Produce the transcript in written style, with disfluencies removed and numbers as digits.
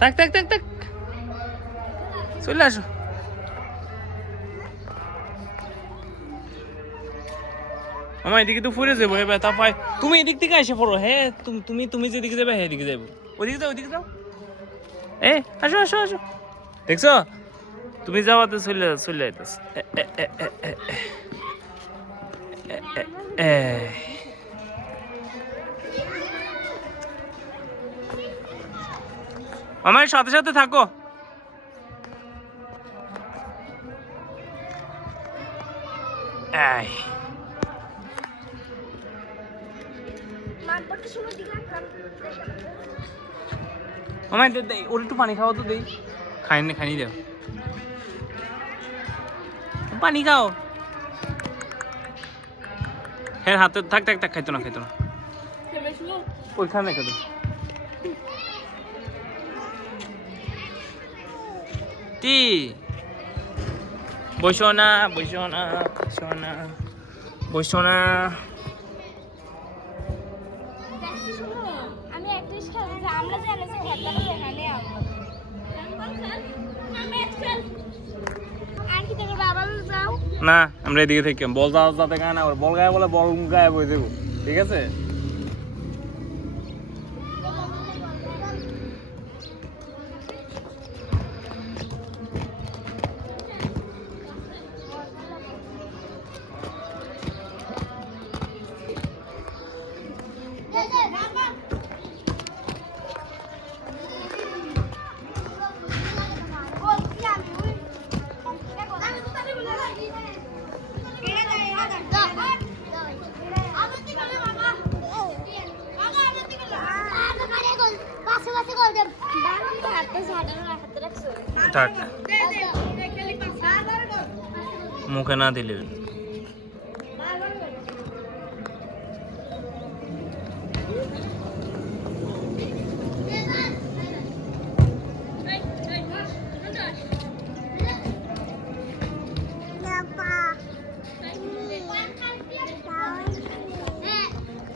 থাক থাক থাক থাক চলে আসো আমার এদিকে তো ফুরে যাবো এবার তা পাই তুমি এদিক থেকে এসে পড়ো হ্যাঁ তুমি তুমি যেদিকে যাবে হ্যাঁ এদিকে যাবো ওদিকে যাও এ আসো আসো আসো দেখছো তুমি যাওয়াতে চলে যাইতেছ আমার সাথে সাথে থাকো এই আমার ওর একটু পানি খাওয়া তো দেই খাইনি দাও পানি খাও হ্যাঁ হাতে থাক থাক থাক খাইতো না ওইখানে খেতো টি বসো না আমি একটা খেলতে আমরা জানি যে খেলতে এখানে আর কি দেখো বাবা যাও না আমরা এদিকে থেকে বল যাতে গায় না বল গায়ে বলে বল গায়ে বই দেবো ঠিক আছে মুখে না দিলে